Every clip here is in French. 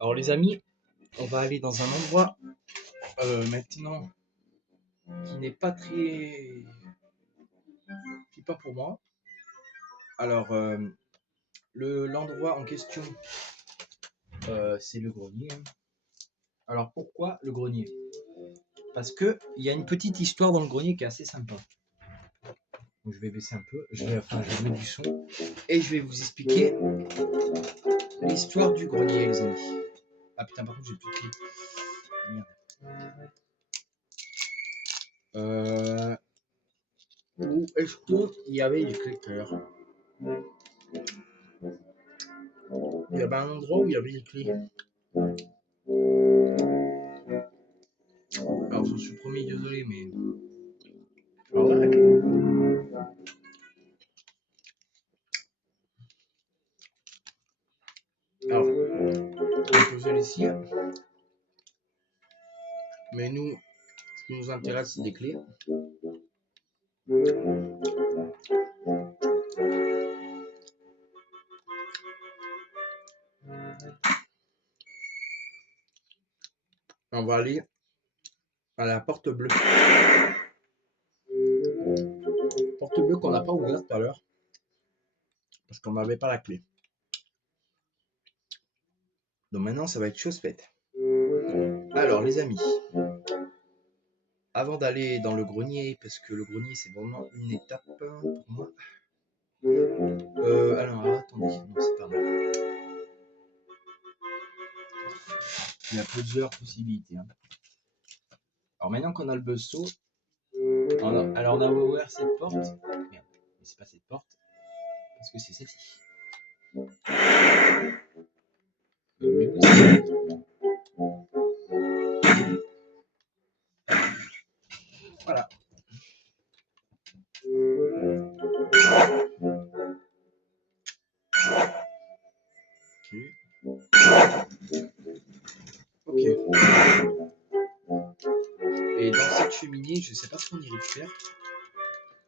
Alors les amis, on va aller dans un endroit maintenant qui n'est pas très flippant pour moi. Alors l'endroit en question, c'est le grenier, hein. Alors pourquoi le grenier? Parce que il y a une petite histoire dans le grenier qui est assez sympa. Donc, je vais baisser un peu, je vais mettre du son et je vais vous expliquer l'histoire du grenier, les amis. Ah putain, par contre j'ai plus de clé. Merde. Où est-ce qu'il y avait les clickers? Il y avait un endroit où il y avait les clés. Alors je suis promis désolé, mais. Alors là, la clé. Alors, on peut ici. Mais nous, ce qui nous intéresse, c'est des clés. On va aller à la porte bleue. Porte bleue qu'on n'a pas ouverte tout à l'heure. Parce qu'on n'avait pas la clé. Donc maintenant, ça va être chose faite. Alors, les amis, avant d'aller dans le grenier, parce que le grenier, c'est vraiment une étape pour moi. Alors, attendez, non, c'est pas mal. Il y a plusieurs possibilités. Hein. Alors, maintenant qu'on a le buzz-saut, alors on a ouvert cette porte. Merde, mais c'est pas cette porte, parce que c'est celle-ci. Mais oui, voilà. Ok. Et dans cette cheminée, je sais pas ce qu'on y récupère.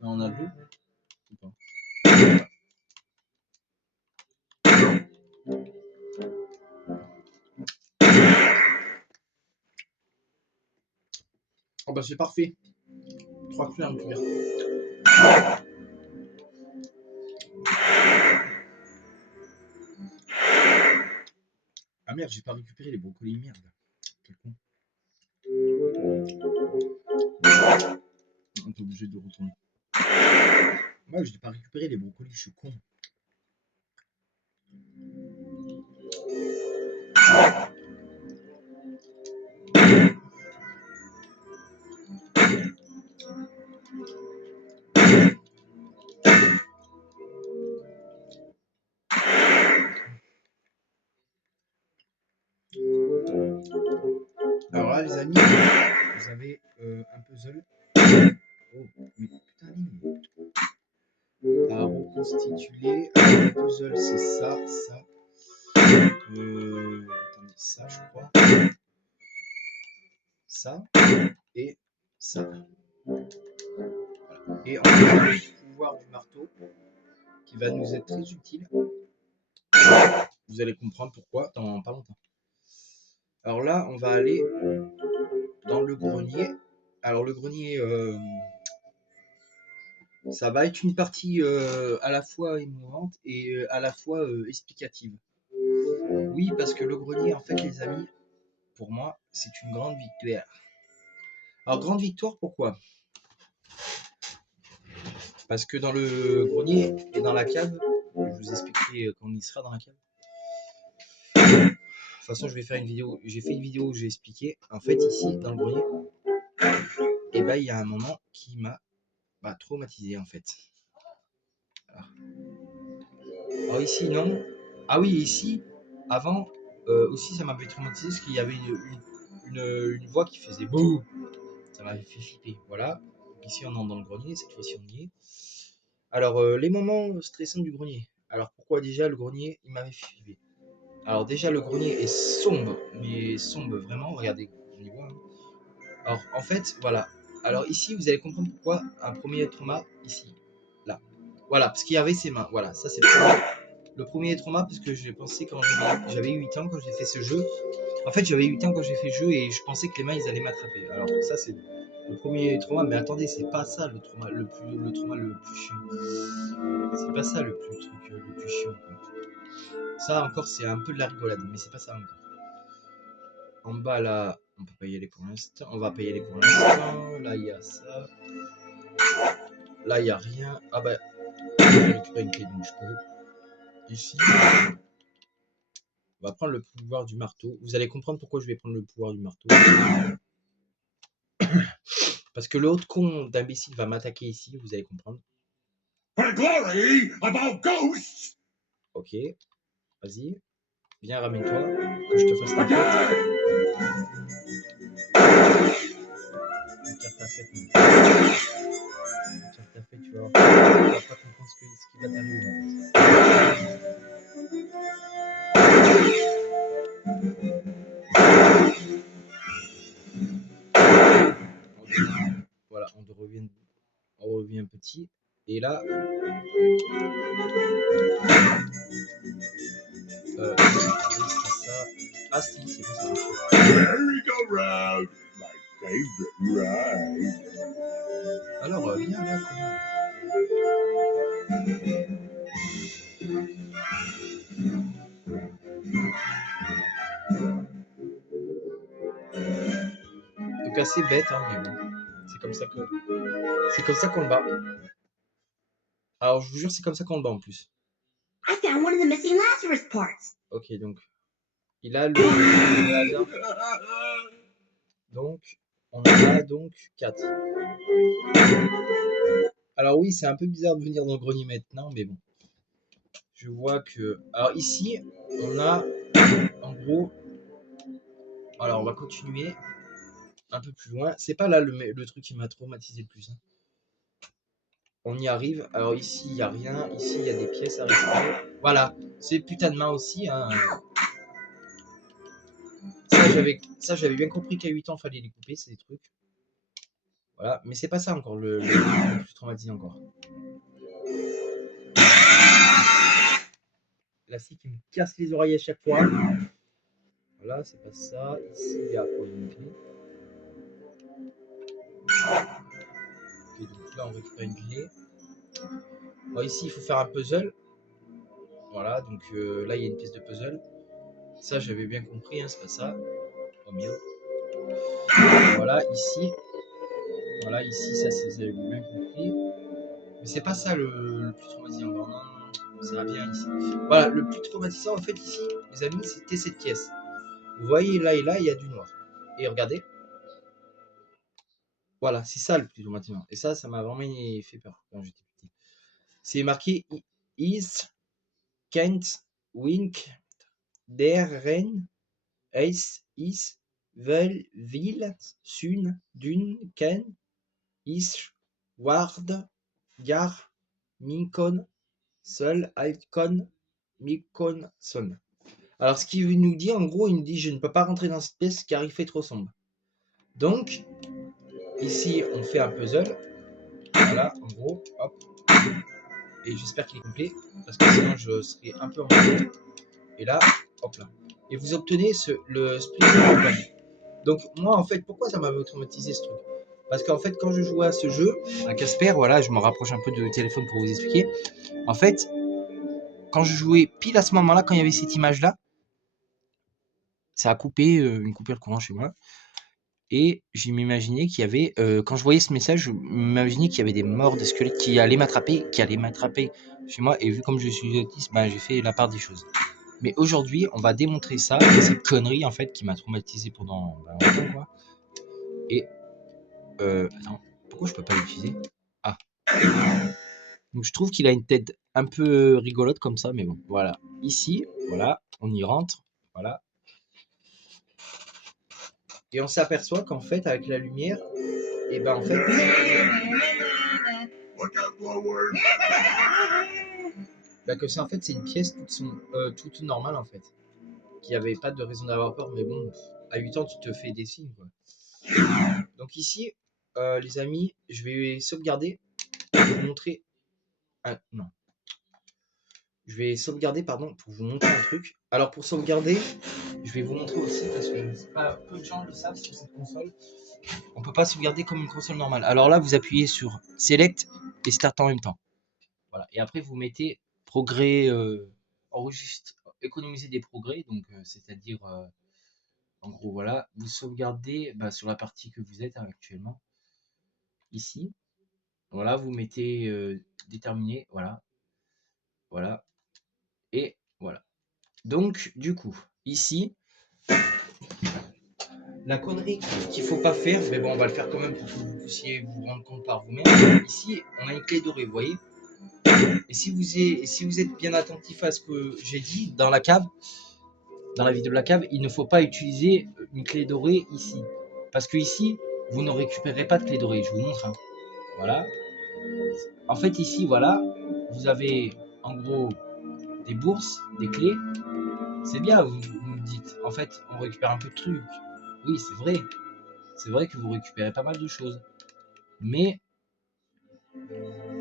Mais on a de l'eau ou pas? Oh bah c'est parfait. 3 clés à récupérer. Ah merde, j'ai pas récupéré les brocolis, merde. Quel con. On est obligé de retourner. Ouais, je n'ai pas récupéré les brocolis, je suis con. Alors là, les amis, vous avez un puzzle. Oh, mais putain, à reconstituer. Alors, le puzzle, c'est ça, ça. Attendez, ça, je crois. Ça et ça. Voilà. Et on a le pouvoir du marteau qui va nous être très utile. Vous allez comprendre pourquoi dans pas longtemps. Alors là, on va aller dans le grenier. Alors le grenier, ça va être une partie à la fois émouvante et à la fois explicative. Oui, parce que le grenier, en fait, les amis, pour moi, c'est une grande victoire. Alors, grande victoire, pourquoi? Parce que dans le grenier et dans la cave, je vous expliquerai quand on y sera dans la cave. De toute façon, je vais faire une vidéo. J'ai fait une vidéo où j'ai expliqué. En fait, ici, dans le grenier, et ben, il y a un moment qui m'a traumatisé, en fait. Alors ici, non. Ah oui, ici, avant, aussi, ça m'avait traumatisé parce qu'il y avait une voix qui faisait bouh. Ça m'avait fait flipper. Voilà. Donc ici, on entre dans le grenier. Cette fois-ci, on y est. Alors, les moments stressants du grenier. Alors, pourquoi déjà le grenier, il m'avait fait flipper? Alors, déjà, le grenier est sombre, mais sombre vraiment. Regardez, on y voit. Hein. Alors, en fait, voilà. Alors, ici, vous allez comprendre pourquoi un premier trauma, ici, là. Voilà, parce qu'il y avait ses mains. Voilà, ça, c'est le premier. Le premier trauma, parce que j'ai pensé quand j'avais 8 ans, quand j'ai fait ce jeu. En fait, j'avais 8 ans quand j'ai fait le jeu et je pensais que les mains, ils allaient m'attraper. Alors, ça, c'est le premier trauma. Mais attendez, c'est pas ça le trauma le plus chiant. C'est pas ça le plus chiant, quoi. Ça, encore, c'est un peu de la rigolade, mais c'est pas ça encore. En bas, là, on peut pas y aller pour l'instant. On va pas y aller pour l'instant. Là, il y a ça. Là, il y a rien. Ah bah, j'ai récupéré une clé, donc je peux. Ici, on va prendre le pouvoir du marteau. Vous allez comprendre pourquoi je vais prendre le pouvoir du marteau. Parce que l'autre con d'imbécile va m'attaquer ici, vous allez comprendre. Ok, vas-y. Viens, ramène-toi. Que je te fasse ta fête. Faire ta fête, faire ta fête, tu vas voir. Tu vas pas comprendre ce qui va t'arriver. Voilà, on revient petit. Et là, ça. Ah si, c'est bon, ça marche. Merry-go-round, my favorite ride. Alors, viens là, comment? Donc assez bête, hein, mais bon. C'est comme ça qu'on le bat. Alors, je vous jure, c'est comme ça qu'on le bat en plus. I found one of the missing Lazarus parts. Ok, donc il a le laser. Donc, on en a donc 4. Alors oui, c'est un peu bizarre de venir dans le grenier maintenant, mais bon. Je vois que... Alors ici, on a, en gros... Alors, on va continuer un peu plus loin. C'est pas là le truc qui m'a traumatisé le plus. Hein. On y arrive. Alors ici, il n'y a rien. Ici, il y a des pièces à récupérer. Voilà. C'est putain de main aussi. Hein. Ça, j'avais bien compris qu'à 8 ans, il fallait les couper, ces trucs. Voilà. Mais c'est pas ça encore le plus traumatisant encore. La scie qui me casse les oreilles à chaque fois. Voilà, c'est pas ça. Ici, il y a une clé. Ok, donc là, on récupère une clé. Bon, ici, il faut faire un puzzle. Voilà, donc là, il y a une pièce de puzzle. Ça, j'avais bien compris, hein, c'est pas ça. Oh merde. Voilà, ici. Voilà, ici, ça, vous avez bien compris. Mais c'est pas ça le plus traumatisant. Non, non, non, ça va bien ici. Voilà, le plus traumatisant, en fait, ici, les amis, c'était cette pièce. Vous voyez, là et là, il y a du noir. Et regardez. Voilà, c'est ça le plus traumatisant. Et ça m'a vraiment fait peur quand j'étais petit. C'est marqué Is Kent Wink Der Ren Eis Is Vel Vil Sun Dun Ken Is Ward Gar Minkon Seul Alcon Mikon Son. Alors ce qu'il nous dit en gros, il nous dit je ne peux pas rentrer dans cette pièce car il fait trop sombre. Donc ici on fait un puzzle. Voilà, en gros, hop. Et j'espère qu'il est complet, parce que sinon je serai un peu embêté. Et là, hop là. Et vous obtenez le split. Donc moi en fait, pourquoi ça m'a traumatisé ce truc? Parce qu'en fait, quand je jouais à ce jeu, à Casper, voilà, je me rapproche un peu du téléphone pour vous expliquer. En fait, quand je jouais pile à ce moment-là, quand il y avait cette image-là, ça a coupé, une coupure de courant chez moi. Et je m'imaginais qu'il y avait, quand je voyais ce message, je m'imaginais qu'il y avait des morts, des squelettes qui allaient m'attraper chez moi. Et vu comme je suis autiste, bah, j'ai fait la part des choses. Mais aujourd'hui, on va démontrer ça, cette connerie en fait qui m'a traumatisé pendant longtemps, quoi. Et attends, pourquoi je peux pas l'utiliser? Ah. Donc je trouve qu'il a une tête un peu rigolote comme ça, mais bon, voilà. Ici, voilà, on y rentre, voilà. Et on s'aperçoit qu'en fait, avec la lumière, et ben en fait, bah que ça en fait c'est une pièce toute normale en fait, qui avait pas de raison d'avoir peur, mais bon, à 8 ans tu te fais des signes quoi. Donc ici, les amis, je vais sauvegarder et vous montrer. Ah non. Je vais sauvegarder, pardon, pour vous montrer un truc. Alors pour sauvegarder, je vais vous montrer aussi, parce que c'est pas peu de gens le savent sur cette console. On peut pas sauvegarder comme une console normale. Alors là, vous appuyez sur Select et Start en même temps. Voilà. Et après, vous mettez progrès, enregistre, économiser des progrès, donc c'est-à-dire, en gros, voilà, vous sauvegardez sur la partie que vous êtes actuellement, ici. Voilà, vous mettez déterminer, voilà, voilà, et voilà. Donc, du coup, ici, la connerie qu'il faut pas faire, mais bon, on va le faire quand même pour que vous puissiez vous rendre compte par vous-même. Ici, on a une clé dorée, vous voyez. Et si vous êtes bien attentif à ce que j'ai dit dans la cave, dans la vidéo de la cave, il ne faut pas utiliser une clé dorée ici. Parce que ici, vous ne récupérez pas de clé dorée. Je vous montre. Hein. Voilà. En fait, ici, voilà, vous avez en gros des bourses, des clés. C'est bien, vous me dites. En fait, on récupère un peu de trucs. Oui, c'est vrai. C'est vrai que vous récupérez pas mal de choses. Mais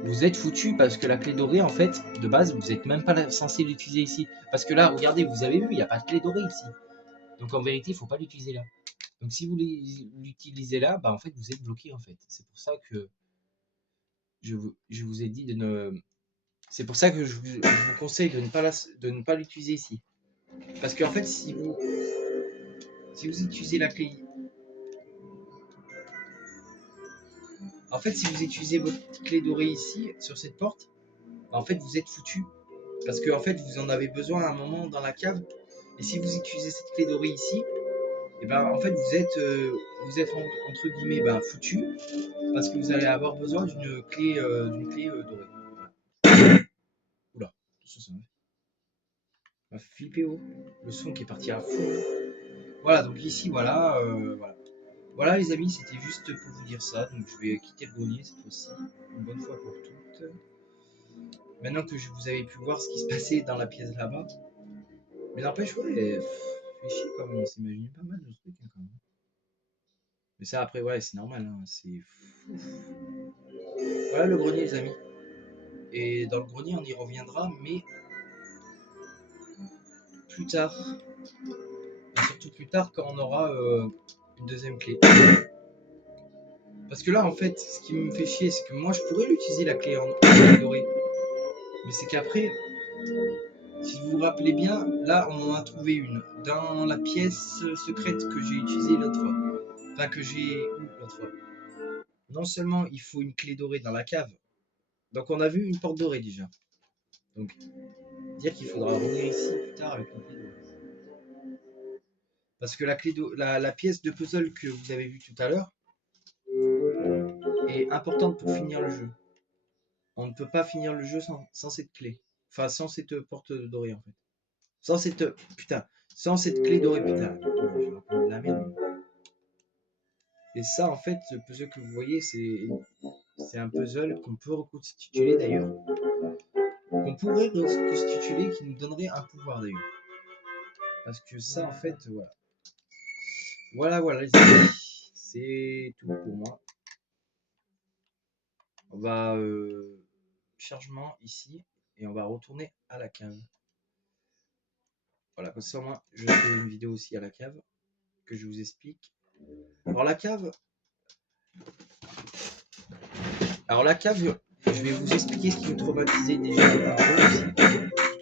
vous êtes foutu parce que la clé dorée, en fait, de base, vous n'êtes même pas censé l'utiliser ici. Parce que là, regardez, vous avez vu, il n'y a pas de clé dorée ici. Donc en vérité, il ne faut pas l'utiliser là. Donc si vous l'utilisez là, en fait, vous êtes bloqué en fait. C'est pour ça que je vous ai dit de ne. C'est pour ça que je vous conseille de ne pas l'utiliser ici. Parce qu'en fait, si vous utilisez la clé. En fait, si vous utilisez votre clé dorée ici, sur cette porte, en fait, vous êtes foutu. Parce qu'en fait, vous en avez besoin à un moment dans la cave. Et si vous utilisez cette clé dorée ici, et en fait, vous êtes entre guillemets foutu. Parce que vous allez avoir besoin d'une clé, dorée. Oula, ça m'a flippé haut. Le son qui est parti à fond. Voilà, donc ici, voilà, voilà. Voilà les amis, c'était juste pour vous dire ça. Donc je vais quitter le grenier cette fois-ci, une bonne fois pour toutes. Maintenant que vous avez pu voir ce qui se passait dans la pièce là-bas. Mais n'empêche, ouais, fait chier quand même, on s'imagine pas mal de trucs hein, quand même. Mais ça après, ouais, c'est normal, hein, c'est fou. Voilà le grenier les amis. Et dans le grenier, on y reviendra, mais plus tard. Et surtout plus tard quand on aura une deuxième clé. Parce que là, en fait, ce qui me fait chier, c'est que moi, je pourrais l'utiliser la clé en dorée. Mais c'est qu'après, si vous vous rappelez bien, là, on en a trouvé une dans la pièce secrète que j'ai utilisée l'autre fois. Enfin, que j'ai eue l'autre fois. Non seulement il faut une clé dorée dans la cave, donc on a vu une porte dorée déjà. Donc, dire qu'il faudra revenir ici plus tard avec une clé dorée. Parce que la pièce de puzzle que vous avez vue tout à l'heure est importante pour finir le jeu. On ne peut pas finir le jeu sans cette clé. Enfin, sans cette porte dorée, en fait. Sans cette... Putain. Sans cette clé dorée, putain. Je raconte de la merde. Et ça, en fait, le puzzle que vous voyez, c'est un puzzle qu'on peut reconstituer, d'ailleurs. Qu'on pourrait reconstituer, qui nous donnerait un pouvoir, d'ailleurs. Parce que ça, en fait, voilà. Voilà, les amis. C'est tout pour moi. On va... chargement, ici. Et on va retourner à la cave. Voilà, comme ça, moi, je fais une vidéo aussi à la cave. Que je vous explique. Alors la cave, je vais vous expliquer ce qui me traumatisait déjà un peu aussi.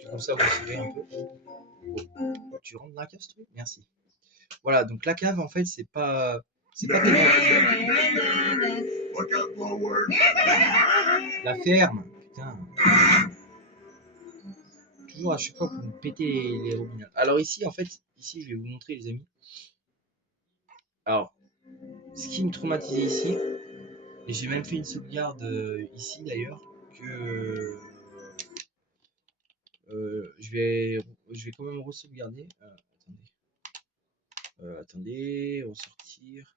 Comme ça, vous saurez un peu. Oh, tu rentres dans la cave, s'il te plaît. Merci. Voilà, donc la cave, en fait, c'est pas tellement. La ferme, putain. Toujours à chaque fois pour me péter les robinets. Alors ici, en fait, ici, je vais vous montrer, les amis. Alors, ce qui me traumatisait ici, et j'ai même fait une sauvegarde ici d'ailleurs, que je vais quand même re-sauvegarder. Attendez, ressortir.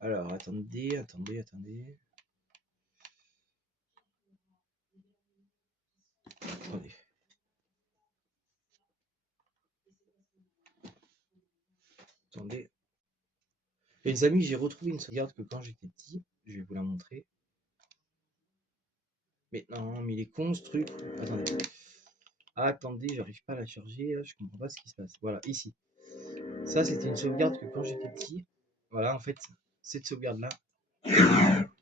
Alors, attendez. Attendez. Attendez. Et les amis, j'ai retrouvé une sauvegarde que quand j'étais petit, je vais vous la montrer. Mais non, mais il est con ce truc. Attendez. Attendez, j'arrive pas à la charger, là, je comprends pas ce qui se passe. Voilà, ici. Ça, c'était une sauvegarde que quand j'étais petit. Voilà, en fait, cette sauvegarde-là,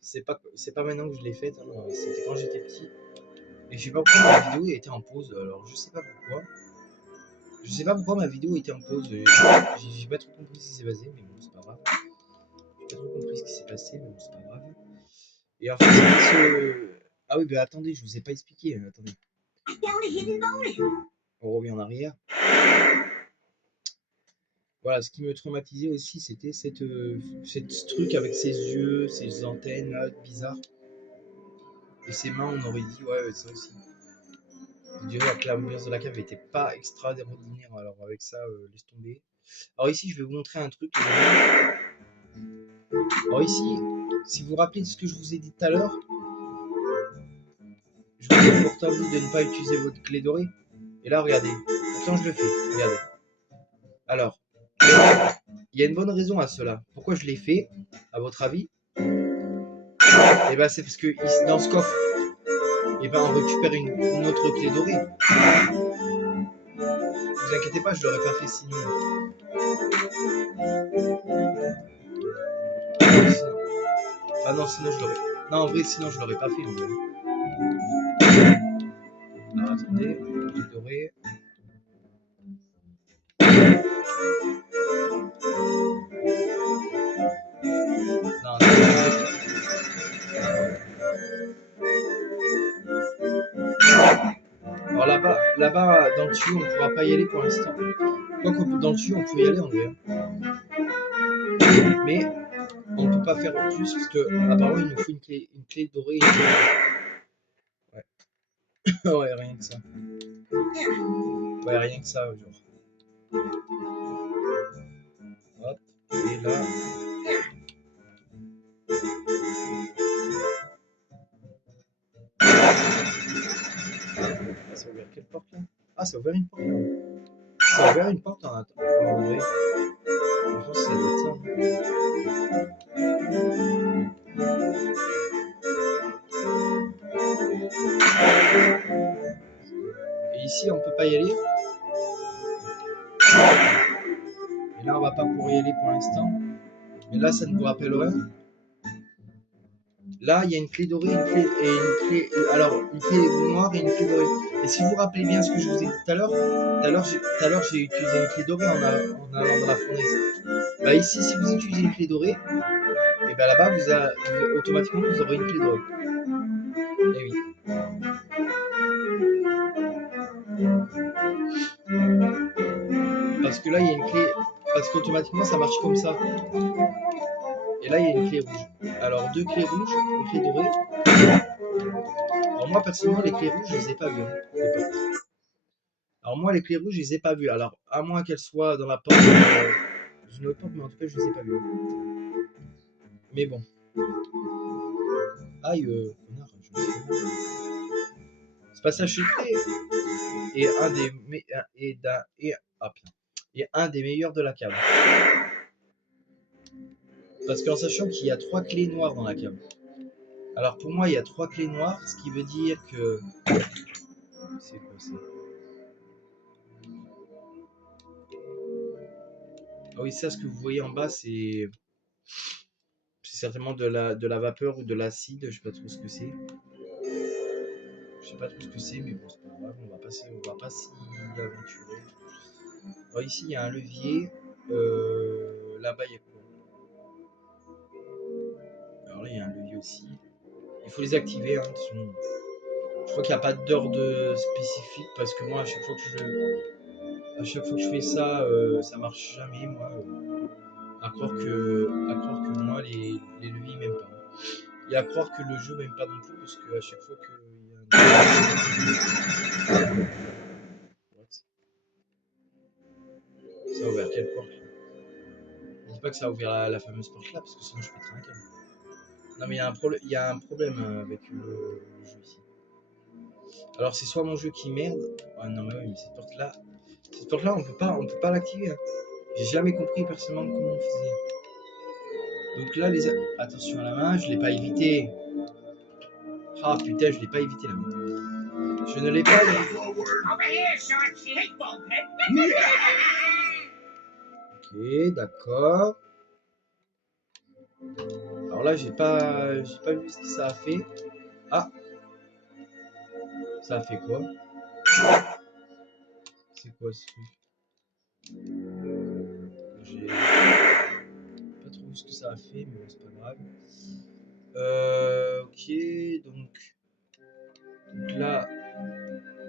c'est pas maintenant que je l'ai faite, hein, c'était quand j'étais petit. Et je sais pas pourquoi ma vidéo était en pause. Alors, je sais pas pourquoi. Je sais pas pourquoi ma vidéo était en pause. J'ai pas trop compris ce qui s'est passé, mais bon, c'est pas grave. J'ai pas trop compris ce qui s'est passé, mais bon, c'est pas grave. Et en fait, c'était ce. Ah oui, bah attendez, je vous ai pas expliqué. Attendez. On revient en arrière. Voilà, ce qui me traumatisait aussi, c'était ce truc avec ses yeux, ses antennes là, bizarres. Et ses mains, on aurait dit, ouais, ça aussi. Je dirais que l'ambiance de la cave n'était pas extraordinaire, alors avec ça, laisse tomber. Alors ici, je vais vous montrer un truc. Alors ici, si vous vous rappelez de ce que je vous ai dit tout à l'heure, je vous ai pourtant dit de ne pas utiliser votre clé dorée. Et là, regardez, pourtant je le fais, regardez. Alors, il y a une bonne raison à cela. Pourquoi je l'ai fait, à votre avis? Et ben c'est parce que dans ce coffre, et ben on récupère une autre clé dorée. Vous inquiétez pas, je l'aurais pas fait sinon. Ah non, sinon je l'aurais. Non, en vrai, sinon je l'aurais pas fait. En vrai. Alors attendez, clé dorée. Non, alors là-bas, dans le tuyau, on ne pourra pas y aller pour l'instant. Quoique dans le tuyau, on peut y aller en vrai. Mais on ne peut pas faire plus parce que apparemment il nous faut une clé dorée. Ouais. Ouais, rien que ça. Ouais, rien que ça, genre. Hop, et là. Ça a ouvert quelle porte là? Ah, ça a ouvert une porte là. Ça a ouvert une porte en attendant. En vrai. Je pense que ça doit être ça. Et ici, on peut pas y aller. Et là, on va pas pouvoir y aller pour l'instant. Mais là, ça ne vous rappelle rien. Là, il y a une clé dorée, une clé et une clé. Alors, une clé noire et une clé dorée. Et si vous vous rappelez bien ce que je vous ai dit tout à l'heure, j'ai utilisé une clé dorée en allant dans la fournaise. Bah ici, si vous utilisez une clé dorée, et bah là-bas, automatiquement, vous aurez une clé dorée. Et oui. Parce que là, il y a une clé. Parce qu'automatiquement, ça marche comme ça. Et là, il y a une clé rouge. Alors, deux clés rouges, une clé dorée. Alors, moi, personnellement, les clés rouges, je les ai pas vues. Hein, les portes. Alors, moi, les clés rouges, je les ai pas vues. Alors, à moins qu'elles soient dans la porte. Une autre porte, mais en tout cas, je les ai pas vues. Mais bon. Aïe, connard, ce passage secret est un des meilleurs de la cave. Parce qu'en sachant qu'il y a 3 clés noires dans la cave. Alors pour moi, il y a 3 clés noires, ce qui veut dire que. C'est quoi ça? Ah oui, ça, ce que vous voyez en bas, c'est certainement de la vapeur ou de l'acide, je sais pas trop ce que c'est. Je sais pas trop ce que c'est, mais bon, c'est pas grave, on va pas s'y aventurer. Alors ici, il y a un levier. Là-bas, il y a quoi? Alors là, il y a un levier aussi. Il faut les activer. Hein, je crois qu'il n'y a pas d'ordre spécifique parce que moi, à chaque fois que je fais ça, ça marche jamais. Moi, à croire que moi, les leviers m'aiment pas. Et à croire que le jeu m'aime pas non plus parce qu'à chaque fois qu'il y a What? Ça a ouvert quelle porte? Je dis pas que ça a ouvert la fameuse porte là parce que sinon je pèterais un câble. Non mais il y a un problème avec le jeu ici. Alors c'est soit mon jeu qui merde. Ah non mais oui, mais cette porte là on peut pas l'activer. Hein. J'ai jamais compris personnellement comment on faisait. Donc là attention à la main, je l'ai pas évité. Ah putain, je l'ai pas évité là. Je ne l'ai pas évité. Ok, d'accord. Alors là, j'ai pas vu ce que ça a fait. Ah, ça a fait quoi? C'est quoi ce truc? J'ai pas trop vu ce que ça a fait, mais bon, c'est pas grave. Ok, donc là,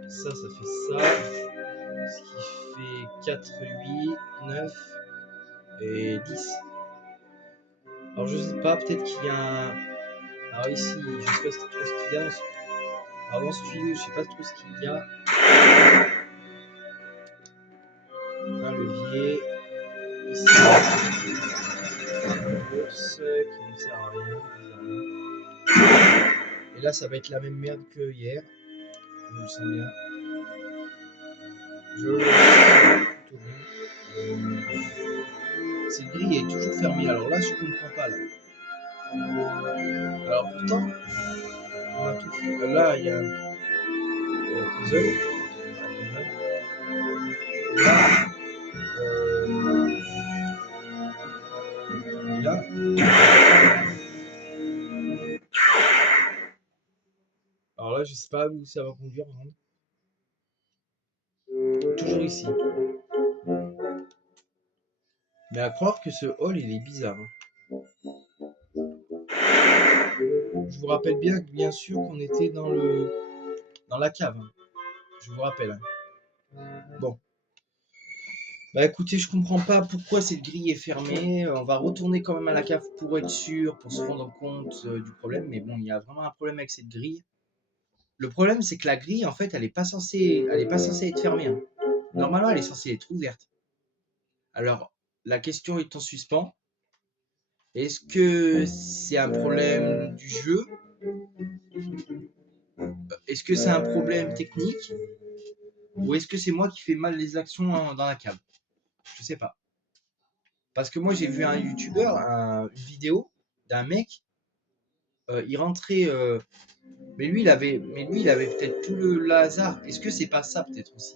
ça fait ça. Ce qui fait 4, 8, 9 et 10. Alors je sais pas, peut-être qu'il y a un... Alors ici, je sais pas trop ce qu'il y a. Alors dans ce tuyau, je sais pas trop ce qu'il y a. Un levier. Ici, une bourse qui ne sert à rien, bizarrement. Et là, ça va être la même merde que hier. Je le sens bien. Je le sens plutôt bien. Cette grille est toujours fermée. Alors là, je comprends pas. Là. Alors pourtant, on a tout fait. Là, il y a un puzzle. Là, là. Alors là, je sais pas où ça va conduire. Hein. Toujours ici. Mais à croire que ce hall, il est bizarre. Hein. Je vous rappelle bien sûr qu'on était dans la cave. Hein. Je vous rappelle. Hein. Bon. Bah écoutez, je comprends pas pourquoi cette grille est fermée. On va retourner quand même à la cave pour être sûr, pour se rendre compte du problème. Mais bon, il y a vraiment un problème avec cette grille. Le problème, c'est que la grille, en fait, elle est pas censée être fermée. Hein. Normalement, elle est censée être ouverte. Alors, la question est en suspens. Est-ce que c'est un problème du jeu? Est-ce que c'est un problème technique? Ou est-ce que c'est moi qui fais mal les actions dans la cave? Je sais pas. Parce que moi, j'ai vu un youtubeur, une vidéo d'un mec, il rentrait. Mais lui, il avait peut-être tout le hasard. Est-ce que c'est pas ça, peut-être aussi?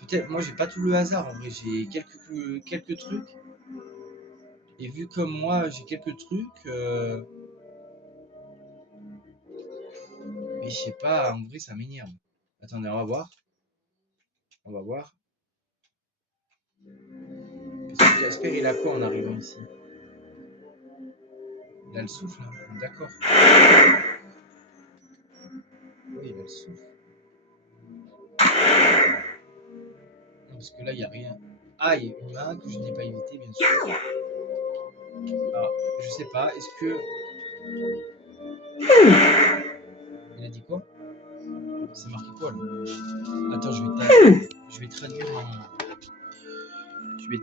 Peut-être, moi, j'ai pas tout le hasard. En vrai, j'ai quelques trucs. Et vu comme moi, j'ai quelques trucs. Mais je sais pas, en vrai, ça m'énerve. Attendez, on va voir. On va voir. Parce que Jasper, il a quoi en arrivant ici? Il a le souffle, hein. D'accord. Oui, il a le souffle. Non, parce que là, il n'y a rien. Ah, il y a une main que je n'ai pas évité, bien sûr. Alors, je sais pas, est-ce que... Il a dit quoi? C'est marqué quoi, là? Attends, je vais traduire en... Je vais